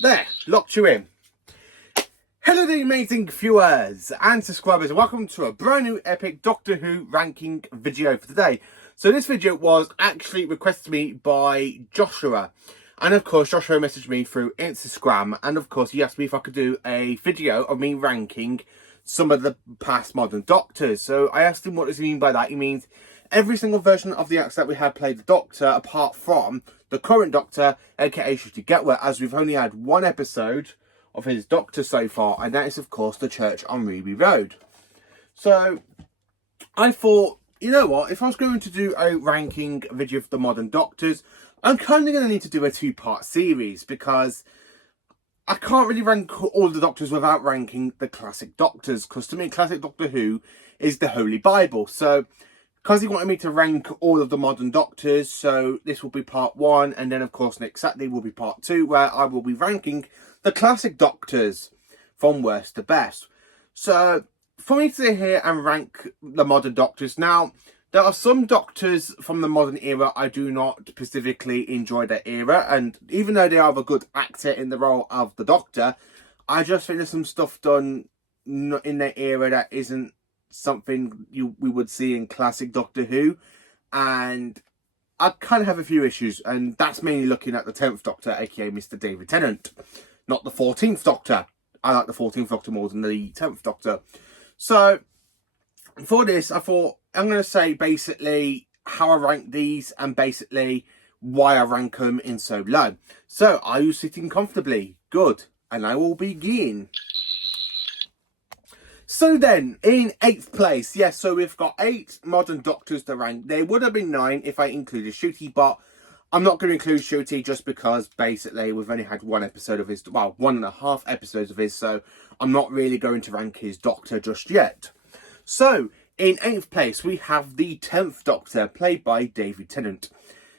There, locked you in. Hello the amazing viewers and subscribers, welcome to a brand new epic Doctor Who ranking video for today. So this video was actually requested to me by Joshua, and of course Joshua messaged me through Instagram, and of course he asked me if I could do a video of me ranking some of the past modern Doctors. So I asked him what does he mean by that. He means every single version of the actor that we have played the Doctor apart from the current Doctor, aka Shooty Getwell, as we've only had one episode of his Doctor so far, and that is of course the Church on Ruby Road. So I thought, you know what, if I was going to do a ranking video for the modern Doctors, I'm kind of going to need to do a two-part series, because I can't really rank all the Doctors without ranking the classic Doctors, because to me classic Doctor Who is the Holy Bible. So because he wanted me to rank all of the modern Doctors, so this will be part 1, and then of course next Saturday will be part 2, where I will be ranking the classic Doctors from worst to best. So for me to sit here and rank the modern Doctors, now there are some Doctors from the modern era I do not specifically enjoy their era, and even though they are a good actor in the role of the Doctor, I just think there's some stuff done in their era that isn't something we would see in classic Doctor Who, and I kind of have a few issues, and that's mainly looking at the 10th Doctor, aka Mr. David Tennant, not the 14th Doctor. I like the 14th Doctor more than the 10th Doctor. So for this, I thought I'm going to say basically how I rank these and basically why I rank them in so low. So are you sitting comfortably? Good. And I will begin. So then, in 8th place, yes, so we've got 8 modern Doctors to rank. There would have been 9 if I included Shooty, but I'm not going to include Shooty just because basically we've only had one episode of his, well, 1.5 episodes of his, so I'm not really going to rank his Doctor just yet. So, in 8th place, we have the 10th Doctor, played by David Tennant.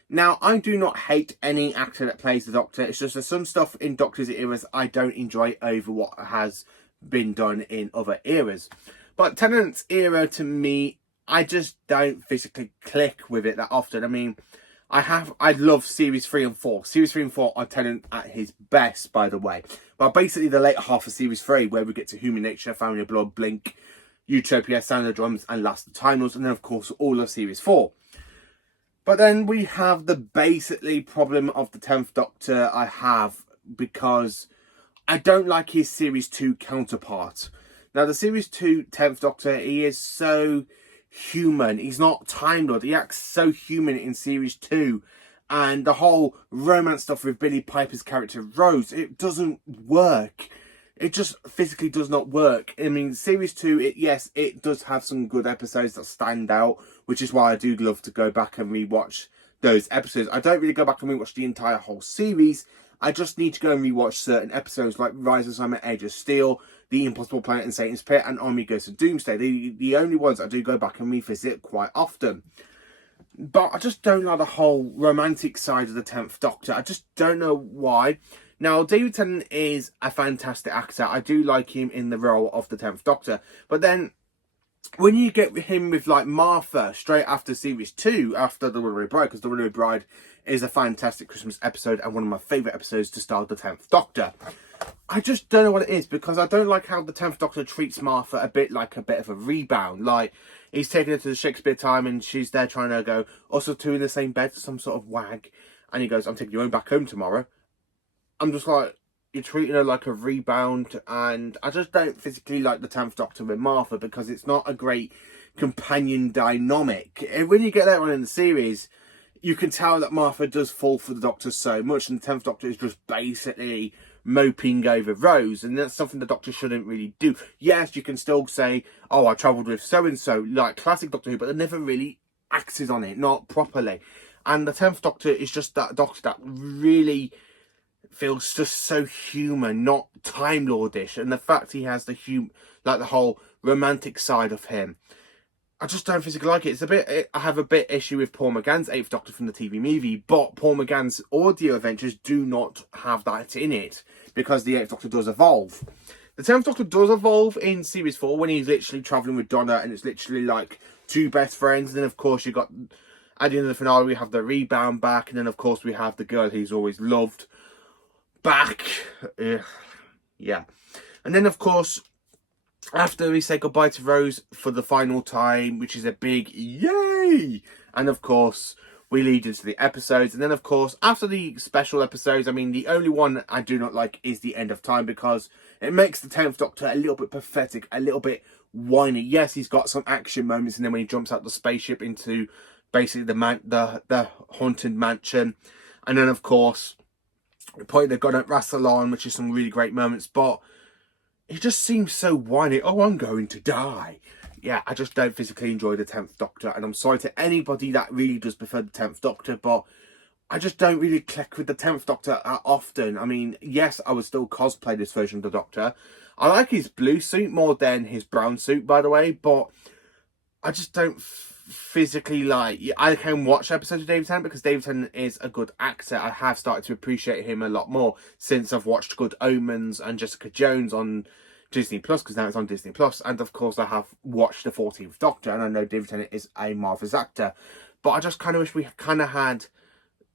Now, I do not hate any actor that plays the Doctor, it's just there's some stuff in Doctor's eras I don't enjoy over what has been done in other eras. But Tennant's era, to me, I just don't physically click with it that often. I mean, I love series 3 and 4. Series 3 and 4 are Tennant at his best, by the way. But basically the later half of series 3, where we get to Human Nature, Family of Blood, Blink, Utopia, Sound of the Drums, and Last of the Time Lords, and then of course all of series 4. But then we have the basically problem of the 10th Doctor I have, because I don't like his Series 2 counterpart. Now, the Series 2 10th Doctor, he is so human. He's not Time Lord. He acts so human in Series 2. And the whole romance stuff with Billie Piper's character, Rose, it doesn't work. It just physically does not work. I mean, Series 2, yes, it does have some good episodes that stand out, which is why I do love to go back and rewatch those episodes. I don't really go back and rewatch the entire whole series. I just need to go and rewatch certain episodes like Rise of Simon, Age of Steel, The Impossible Planet and Satan's Pit, and Army Ghosts of Doomsday. The only ones I do go back and revisit quite often. But I just don't like the whole romantic side of the 10th Doctor. I just don't know why. Now, David Tennant is a fantastic actor. I do like him in the role of the 10th Doctor. But then, when you get him with like Martha straight after series 2, after The Runaway Bride, because The Runaway Bride is a fantastic Christmas episode and one of my favourite episodes to star the 10th Doctor, I just don't know what it is, because I don't like how the 10th Doctor treats Martha a bit like a bit of a rebound. Like, he's taking her to the Shakespeare time and she's there trying to go, also two in the same bed, some sort of wag. And he goes, I'm taking you home back home tomorrow. I'm just like, you're treating her like a rebound, and I just don't physically like the 10th Doctor with Martha, because it's not a great companion dynamic. And when you get that one in the series, you can tell that Martha does fall for the Doctor so much, and the 10th Doctor is just basically moping over Rose, and that's something the Doctor shouldn't really do. Yes, you can still say, oh, I travelled with so-and-so, like classic Doctor Who, but they never really axes on it, not properly. And the 10th Doctor is just that Doctor that really feels just so human, not Time Lordish, and the fact he has the whole romantic side of him, I just don't physically like it. It's a bit, I have a bit issue with Paul McGann's 8th Doctor from the TV movie, but Paul McGann's audio adventures do not have that in it, because the 8th Doctor does evolve. The 10th Doctor does evolve in series 4 when he's literally travelling with Donna, and it's literally like two best friends, and then of course you got, at the end of the finale we have the rebound back, and then of course we have the girl he's always loved. back. Ugh. Yeah. And then, of course, after we say goodbye to Rose for the final time, which is a big yay, and of course we lead into the episodes. And then, of course, after the special episodes, I mean, the only one I do not like is the end of time, because it makes the 10th Doctor a little bit pathetic, a little bit whiny. Yes, he's got some action moments, and then when he jumps out the spaceship into basically the haunted mansion, and then, of course, the point they've got at Rassilon, which is some really great moments, but he just seems so whiny. Oh, I'm going to die. Yeah, I just don't physically enjoy the 10th Doctor. And I'm sorry to anybody that really does prefer the 10th Doctor, but I just don't really click with the 10th Doctor often. I mean, yes, I would still cosplay this version of the Doctor. I like his blue suit more than his brown suit, by the way, but I just don't physically like... I can watch episodes of David Tennant because David Tennant is a good actor. I have started to appreciate him a lot more since I've watched Good Omens and Jessica Jones on Disney Plus, because now it's on Disney Plus. And of course I have watched the 14th Doctor, and I know David Tennant is a marvellous actor, but I just kind of wish we kind of had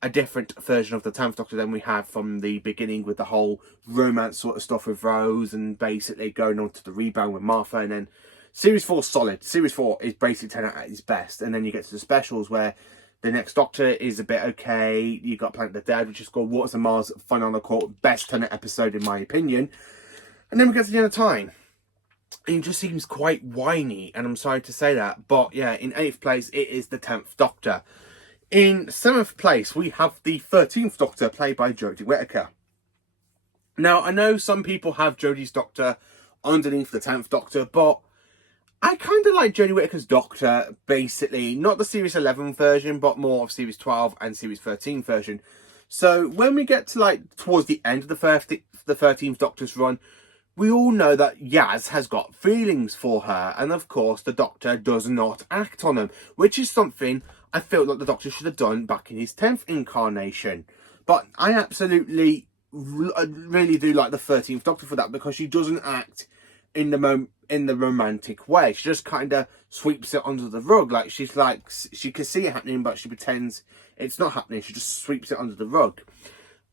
a different version of the 10th Doctor than we have from the beginning, with the whole romance sort of stuff with Rose and basically going on to the rebound with Martha. And then Series 4 is solid. Series 4 is basically Tennant at his best. And then you get to the specials where the next Doctor is a bit okay. You got Planet of the Dead, which is called Waters and Mars, Fun on the Court, best Tennant episode in my opinion. And then we get to the end of time. And he just seems quite whiny, and I'm sorry to say that. But yeah, in 8th place, it is the 10th Doctor. In 7th place, we have the 13th Doctor, played by Jodie Whittaker. Now, I know some people have Jodie's Doctor underneath the 10th Doctor, but I kind of like Jodie Whittaker's Doctor, basically. Not the Series 11 version, but more of Series 12 and Series 13 version. So when we get to, like, towards the end of the 13th Doctor's run, we all know that Yaz has got feelings for her. And, of course, the Doctor does not act on them, which is something I feel like the Doctor should have done back in his 10th incarnation. But I absolutely really do like the 13th Doctor for that, because she doesn't act in the romantic way. She just kind of sweeps it under the rug. Like, she's like, she can see it happening, but she pretends it's not happening. She just sweeps it under the rug.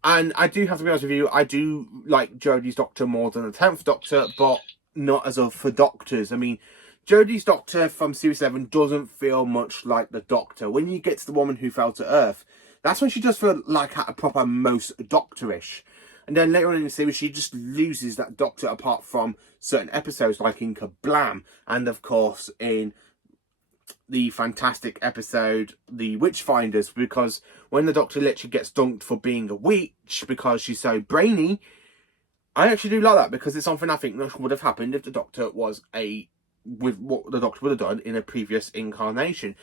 And I do have to be honest with you, I do like Jodie's Doctor more than the 10th Doctor, but not as of for Doctors. I mean, Jodie's Doctor from Series 7 doesn't feel much like the Doctor. When you get to the Woman Who Fell to Earth, that's when she does feel like a proper most Doctorish. And then later on in the series, she just loses that Doctor, apart from certain episodes, like in Kablam, and of course in the fantastic episode The Witchfinders, because when the Doctor literally gets dunked for being a witch because she's so brainy, I actually do like that, because it's something I think that would have happened if the Doctor was with what the Doctor would have done in a previous incarnation.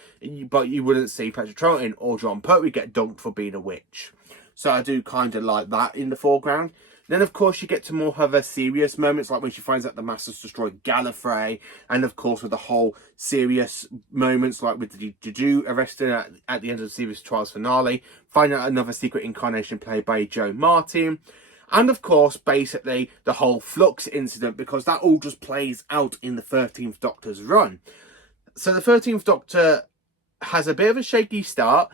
But you wouldn't see Patrick Troughton or John Pertwee get dunked for being a witch. So I do kind of like that in the foreground. Then, of course, you get to more of her serious moments, like when she finds out the Masters destroyed Gallifrey. And, of course, with the whole serious moments, like with the Juju arrested at the end of the series trials finale. Find out another secret incarnation played by Joe Martin. And, of course, basically, the whole Flux incident, because that all just plays out in the 13th Doctor's run. So the 13th Doctor has a bit of a shaky start.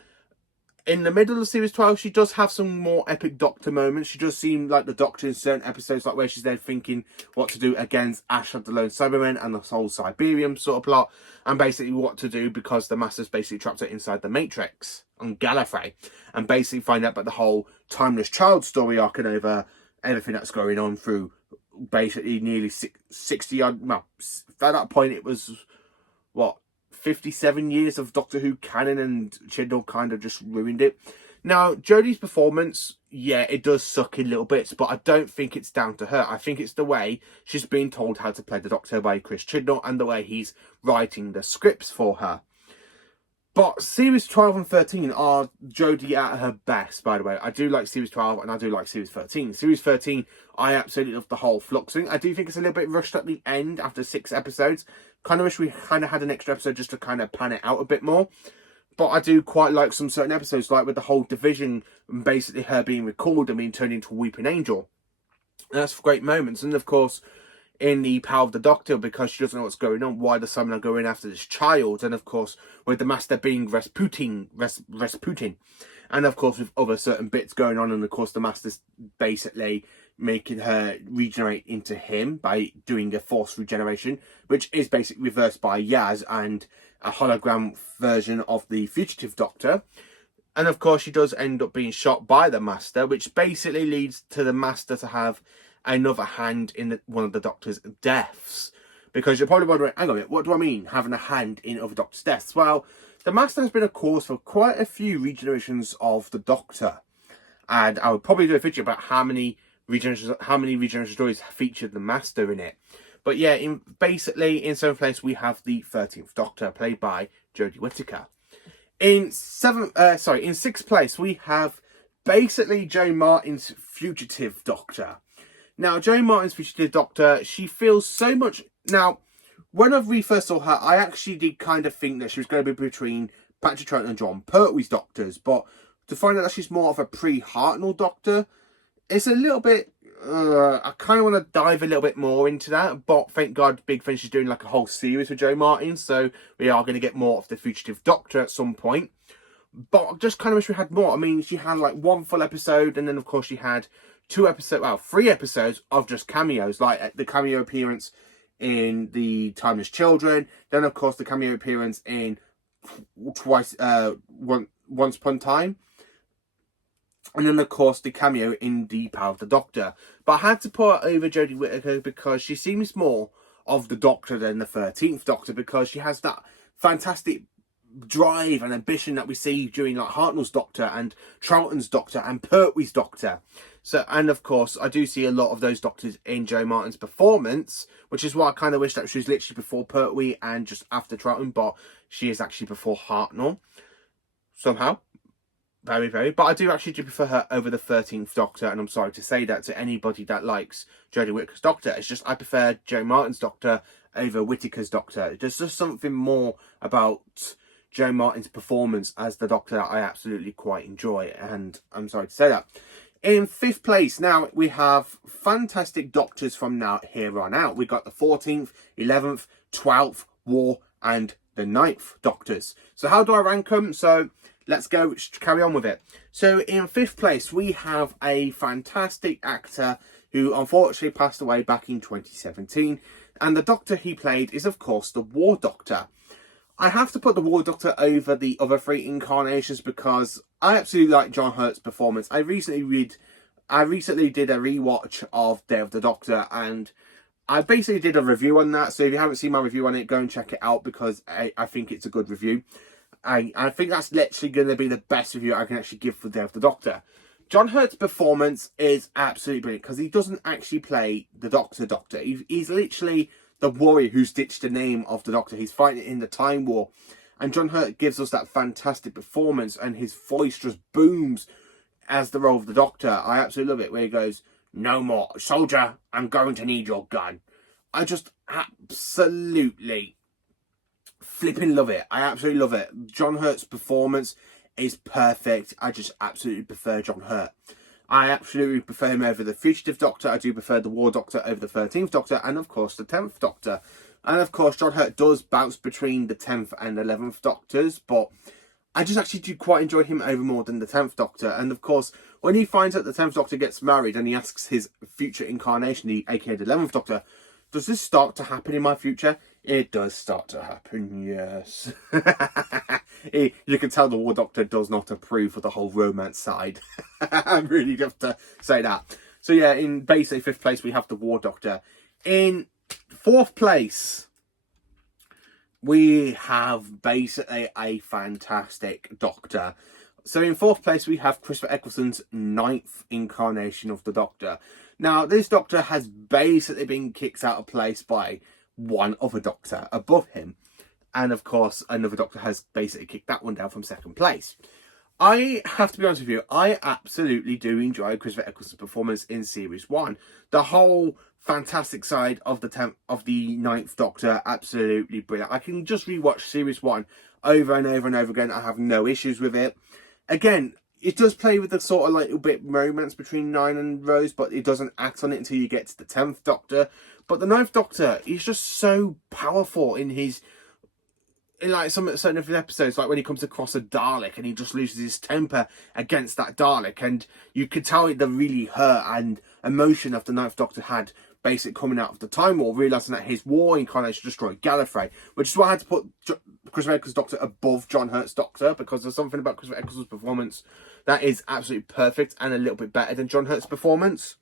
In the middle of Series 12, she does have some more epic Doctor moments. She does seem like the Doctor in certain episodes, like where she's there thinking what to do against Ash of the Lone Cybermen and the whole Siberium sort of plot. And basically what to do because the Masters basically trapped her inside the Matrix on Gallifrey. And basically find out about the whole Timeless Child story arc and over everything that's going on through basically nearly 60 odd... Well, at that point it was, what, 57 years of Doctor Who canon, and Chibnall kind of just ruined it. Now, Jodie's performance, yeah, it does suck in little bits, but I don't think it's down to her. I think it's the way she's been told how to play the Doctor by Chris Chibnall and the way he's writing the scripts for her. But Series 12 and 13 are Jodie at her best, by the way. I do like Series 12 and I do like Series 13. Series 13, I absolutely love the whole Flux thing. I do think it's a little bit rushed at the end after 6 episodes. Kind of wish we kind of had an extra episode just to kind of pan it out a bit more. But I do quite like some certain episodes, like with the whole division and basically her being recalled and being turned into a weeping angel. And that's great moments. And of course, in the Power of the Doctor, because she doesn't know what's going on, why the Cybermen are going after this child, and of course with the Master being Rasputin, And of course, with other certain bits going on, and of course, the Master's basically making her regenerate into him by doing a forced regeneration, which is basically reversed by Yaz and a hologram version of the Fugitive Doctor. And of course, she does end up being shot by the Master, which basically leads to the Master to have another hand in one of the Doctor's deaths. Because you're probably wondering, hang on a minute, what do I mean, having a hand in other Doctor's deaths? Well, the Master has been a cause for quite a few regenerations of the Doctor. And I would probably do a video about how many regeneration stories featured the Master in it. But yeah, basically in seventh place we have the 13th Doctor, played by Jodie Whittaker. In sixth place we have basically Jo Martin's Fugitive Doctor. Now, Jo Martin's Fugitive Doctor, she feels so much. Now, when I first saw her, I actually did kind of think that she was going to be between Patrick Troughton and John Pertwee's Doctors, but to find out that she's more of a pre-Hartnell Doctor, it's a little bit. I kind of want to dive a little bit more into that, but thank God Big Finish is doing like a whole series with Jo Martin, so we are going to get more of the Fugitive Doctor at some point. But I just kind of wish we had more. I mean, she had like one full episode, and then of course she had 3 episodes of just cameos, like the cameo appearance in the Timeless Children, then of course the cameo appearance in Once Upon a Time, and then of course the cameo in The Power of the Doctor. But I had to put her over Jodie Whittaker because she seems more of the Doctor than the 13th Doctor, because she has that fantastic drive and ambition that we see during like Hartnell's Doctor and Troughton's Doctor and Pertwee's Doctor. So, and of course, I do see a lot of those Doctors in Jo Martin's performance, which is why I kind of wish that she was literally before Pertwee and just after Troughton, but she is actually before Hartnell. Somehow. Very, very. But I do prefer her over the 13th Doctor, and I'm sorry to say that to anybody that likes Jodie Whittaker's Doctor. It's just I prefer Jo Martin's Doctor over Whittaker's Doctor. There's just something more about Jo Martin's performance as the Doctor that I absolutely quite enjoy, and I'm sorry to say that. In 5th place, now we have fantastic Doctors from here on out. We've got the 14th, 11th, 12th, War, and the 9th Doctors. So how do I rank them? So let's carry on with it. So in 5th place, we have a fantastic actor who unfortunately passed away back in 2017. And the Doctor he played is, of course, the War Doctor. I have to put the War Doctor over the other 3 incarnations because I absolutely like John Hurt's performance. I recently did a rewatch of Day of the Doctor, and I basically did a review on that. So if you haven't seen my review on it, go and check it out because I think it's a good review. I think that's literally going to be the best review I can actually give for Day of the Doctor. John Hurt's performance is absolutely brilliant because he doesn't actually play the Doctor. He's literally the warrior who stitched the name of the Doctor. He's fighting in the Time War. And John Hurt gives us that fantastic performance, and his voice just booms as the role of the Doctor. I absolutely love it, where he goes, "No more. Soldier, I'm going to need your gun." I just absolutely flipping love it. I absolutely love it. John Hurt's performance is perfect. I just absolutely prefer John Hurt. I absolutely prefer him over the Fugitive Doctor. I do prefer the War Doctor over the 13th Doctor, and of course the 10th Doctor. And of course John Hurt does bounce between the 10th and 11th Doctors, but I just actually do quite enjoy him over more than the 10th Doctor. And of course, when he finds out the 10th Doctor gets married and he asks his future incarnation, aka the 11th Doctor, does this start to happen in my future? It does start to happen, yes. You can tell the War Doctor does not approve of the whole romance side. I really have to say that. So yeah, in basically 5th place, we have the War Doctor. In 4th place, we have basically a fantastic Doctor. So in 4th place, we have Christopher Eccleston's 9th incarnation of the Doctor. Now, this Doctor has basically been kicked out of place by one other Doctor above him. And of course, another Doctor has basically kicked that one down from 2nd place. I have to be honest with you, I absolutely do enjoy Christopher Eccleston's performance in Series 1. The whole fantastic side of the 9th Doctor, absolutely brilliant. I can just rewatch Series 1 over and over and over again. I have no issues with it. Again, it does play with the sort of little bit romance between Nine and Rose, but it doesn't act on it until you get to the 10th Doctor. But the 9th Doctor is just so powerful in his in like some certain of the episodes, like when he comes across a Dalek and he just loses his temper against that Dalek, and you could tell the really hurt and emotion of the Ninth Doctor had basically coming out of the Time War, realising that his war incarnation destroyed Gallifrey, which is why I had to put Christopher Eccleston's Doctor above John Hurt's Doctor, because there's something about Christopher Eccleston's performance that is absolutely perfect and a little bit better than John Hurt's performance.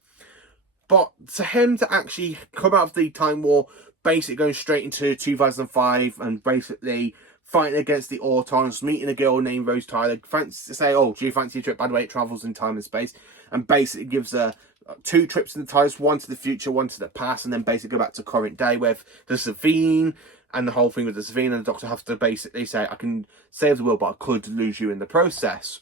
But to him to actually come out of the Time War, basically going straight into 2005 and basically fighting against the Autons, meeting a girl named Rose Tyler, say, oh, do you fancy a trip? By the way, it travels in time and space, and basically gives her 2 trips in the TARDIS, one to the future, one to the past, and then basically go back to current day with the Savine and the whole thing with the Savine, and the Doctor has to basically say, I can save the world, but I could lose you in the process.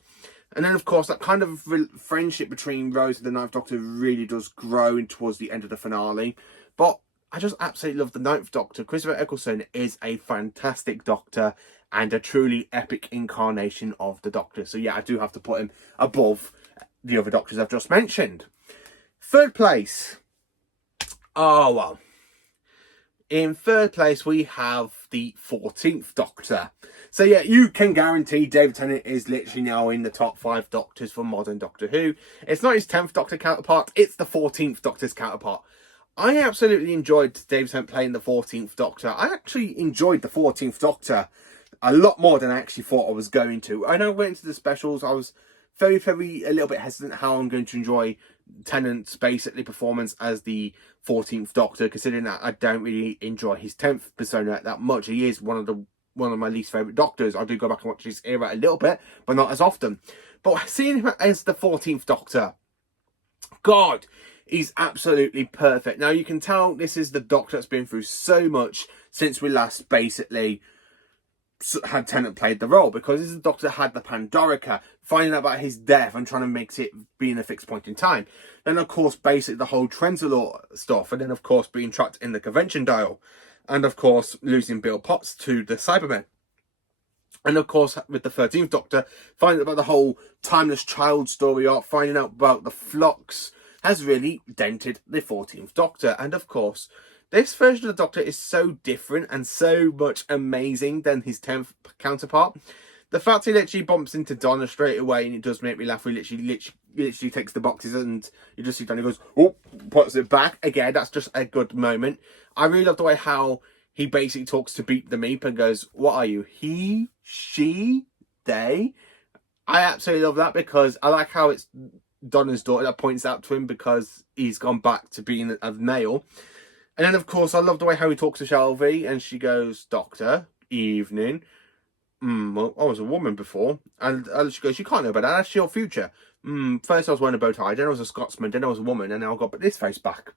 And then, of course, that kind of friendship between Rose and the Ninth Doctor really does grow towards the end of the finale. But I just absolutely love the Ninth Doctor. Christopher Eccleston is a fantastic Doctor and a truly epic incarnation of the Doctor. So, yeah, I do have to put him above the other Doctors I've just mentioned. Third place. Oh, well. In third place, we have the 14th Doctor. So, yeah, you can guarantee David Tennant is literally now in the top 5 Doctors for modern Doctor Who. It's not his 10th Doctor counterpart, it's the 14th Doctor's counterpart. I absolutely enjoyed David Tennant playing the 14th Doctor. I actually enjoyed the 14th Doctor a lot more than I actually thought I was going to. I know I went into the specials, I was a little bit hesitant how I'm going to enjoy Tennant's basically performance as the 14th Doctor, considering that I don't really enjoy his 10th persona that much. He is one of my least favourite Doctors. I do go back and watch his era a little bit, but not as often. But seeing him as the 14th Doctor, God, he's absolutely perfect. Now, you can tell this is the Doctor that's been through so much since we last basically had Tennant played the role, because this is the Doctor that had the Pandorica, finding out about his death and trying to make it be in a fixed point in time. Then, of course, basically the whole Trenzalore stuff, and then, of course, being trapped in the Convention Dial, and, of course, losing Bill Potts to the Cybermen. And, of course, with the 13th Doctor, finding out about the whole Timeless Child story arc, finding out about the Flux, has really dented the 14th Doctor. And, of course, this version of the Doctor is so different and so much amazing than his 10th counterpart. The fact he literally bumps into Donna straight away, and it does make me laugh. He literally takes the boxes and you just see Donna goes, oh, puts it back. Again, that's just a good moment. I really love the way how he basically talks to Beep the Meep and goes, what are you? He, she, they? I absolutely love that, because I like how it's Donna's daughter that points out to him because he's gone back to being a male. And then, of course, I love the way how he talks to Shelby, and she goes, Doctor, evening. Well, I was a woman before. And she goes, you can't know about that, that's your future. First I was wearing a bow tie, then I was a Scotsman, then I was a woman, and now I've got this face back.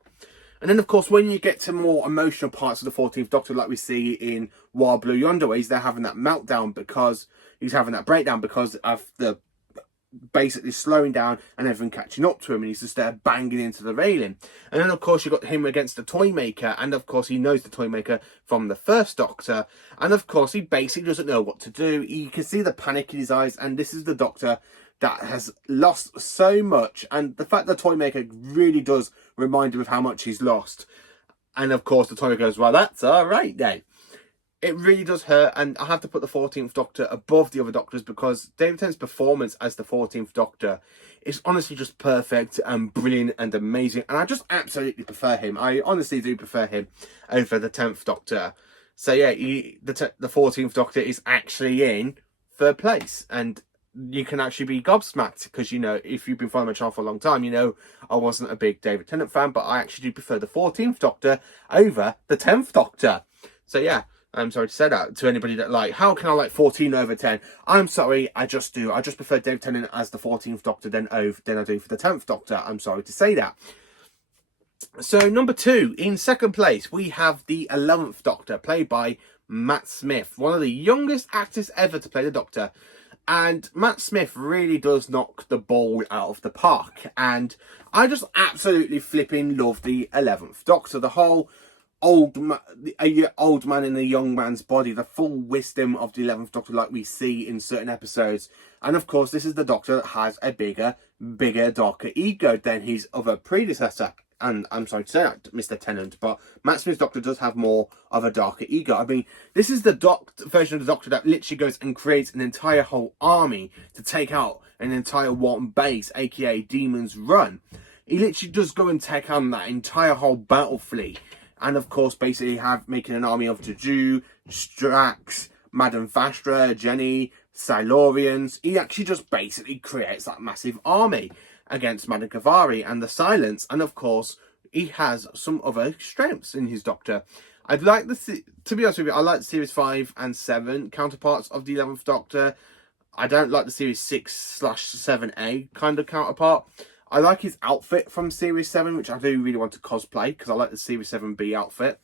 And then, of course, when you get to more emotional parts of the 14th Doctor, like we see in Wild Blue Yonder, where they're having that meltdown because he's having that breakdown because of the basically slowing down and everything catching up to him, and he's just there banging into the railing. And then, of course, you've got him against the Toymaker, and of course he knows the Toymaker from the first Doctor, and of course he basically doesn't know what to do. You can see the panic in his eyes, and this is the Doctor that has lost so much, and the fact that the Toymaker really does remind him of how much he's lost. And of course the Toymaker goes, well, that's all right then. It really does hurt, and I have to put the 14th Doctor above the other Doctors, because David Tennant's performance as the 14th Doctor is honestly just perfect and brilliant and amazing, and I just absolutely prefer him. I honestly do prefer him over the 10th Doctor. So yeah, the 14th Doctor is actually in third place, and you can actually be gobsmacked, because, you know, if you've been following my channel for a long time, you know I wasn't a big David Tennant fan, but I actually do prefer the 14th Doctor over the 10th Doctor. So yeah, I'm sorry to say that to anybody that how can I like 14 over 10? I'm sorry, I just do. I just prefer David Tennant as the 14th Doctor than I do for the 10th Doctor. I'm sorry to say that. So number 2, in second place, we have the 11th Doctor, played by Matt Smith, one of the youngest actors ever to play the Doctor. And Matt Smith really does knock the ball out of the park. And I just absolutely flipping love the 11th Doctor. The whole old man in a young man's body, the full wisdom of the 11th Doctor like we see in certain episodes. And of course, this is the Doctor that has a bigger, darker ego than his other predecessor. and I'm sorry to say that, Mr. Tennant, but Matt Smith's Doctor does have more of a darker ego. I mean, this is the version of the Doctor that literally goes and creates an entire whole army to take out an entire Walton base, aka Demon's Run. He literally does go and take on that entire whole battle fleet. And of course, basically making an army of Juju, Strax, Madame Vastra, Jenny, Silurians. He actually just basically creates that massive army against Madame Cavari and the Silence. And of course, he has some other strengths in his Doctor. I'd like to be honest with you, I like the series 5 and 7 counterparts of the 11th Doctor. I don't like the series 6/7A kind of counterpart. I like his outfit from series 7, which I do really want to cosplay because I like the series 7B outfit.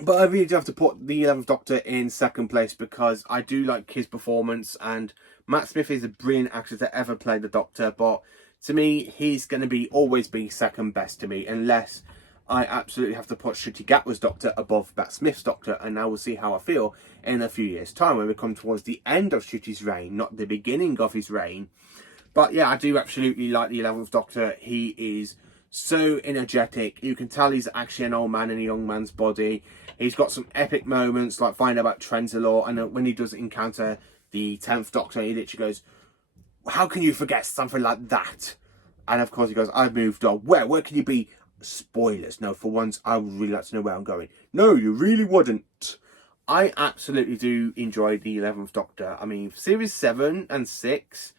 But I really do have to put the 11th Doctor in second place because I do like his performance, and Matt Smith is a brilliant actor to ever play the Doctor, but to me, he's going to always be second best to me unless I absolutely have to put Ncuti Gatwa's Doctor above Matt Smith's Doctor, and I will see how I feel in a few years' time when we come towards the end of Ncuti's reign, not the beginning of his reign. But yeah, I do absolutely like the 11th Doctor. He is so energetic. You can tell he's actually an old man in a young man's body. He's got some epic moments, like finding out about Trenzalore, and when he does encounter the 10th Doctor, he literally goes, how can you forget something like that? And of course he goes, I've moved on. Where can you be? Spoilers. No, for once, I would really like to know where I'm going. No, you really wouldn't. I absolutely do enjoy the 11th Doctor. I mean, series 7 and 6...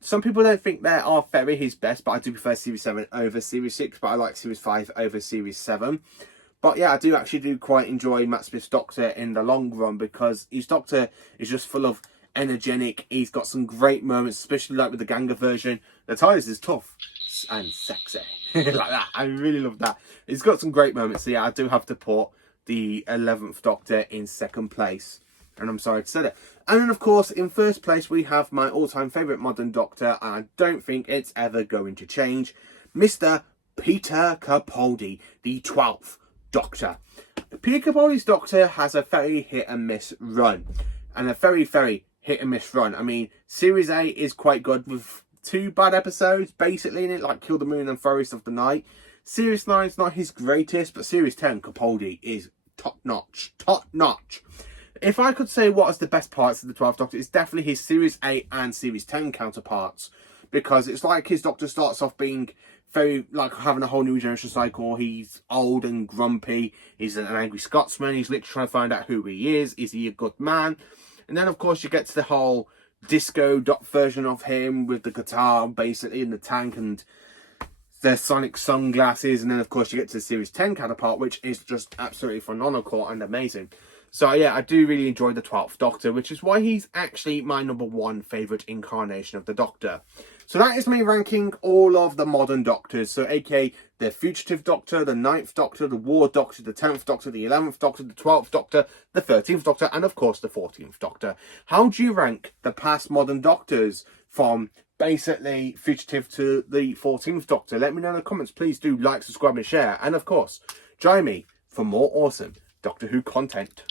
some people don't think they are very his best, but I do prefer Series 7 over Series 6, but I like Series 5 over Series 7. But yeah, I do actually quite enjoy Matt Smith's Doctor in the long run because his Doctor is just full of energetic. He's got some great moments, especially like with the Ganga version. The TARDIS is tough and sexy. Like that. I really love that. He's got some great moments. So yeah, I do have to put the 11th Doctor in second place. And I'm sorry to say that. And then, of course, in first place, we have my all-time favourite modern Doctor. And I don't think it's ever going to change. Mr. Peter Capaldi, the 12th Doctor. Peter Capaldi's Doctor has a very hit-and-miss run. And a very, very hit-and-miss run. I mean, Series 8 is quite good with 2 bad episodes, basically, in it. Like Kill the Moon and Forest of the Night. Series 9 is not his greatest. But Series 10, Capaldi is top-notch. Top-notch. If I could say what is the best parts of the 12th Doctor, it's definitely his Series 8 and Series 10 counterparts. Because it's like his Doctor starts off being very, like, having a whole new generation cycle. He's old and grumpy. He's an angry Scotsman. He's literally trying to find out who he is. Is he a good man? And then, of course, you get to the whole disco version of him with the guitar, basically, in the tank and the sonic sunglasses. And then, of course, you get to the Series 10 counterpart, which is just absolutely phenomenal and amazing. So yeah, I do really enjoy the 12th Doctor, which is why he's actually my #1 favourite incarnation of the Doctor. So that is me ranking all of the modern Doctors. So aka the Fugitive Doctor, the 9th Doctor, the War Doctor, the 10th Doctor, the 11th Doctor, the 12th Doctor, the 13th Doctor, and of course the 14th Doctor. How do you rank the past modern Doctors from basically Fugitive to the 14th Doctor? Let me know in the comments. Please do like, subscribe and share. And of course, join me for more awesome Doctor Who content.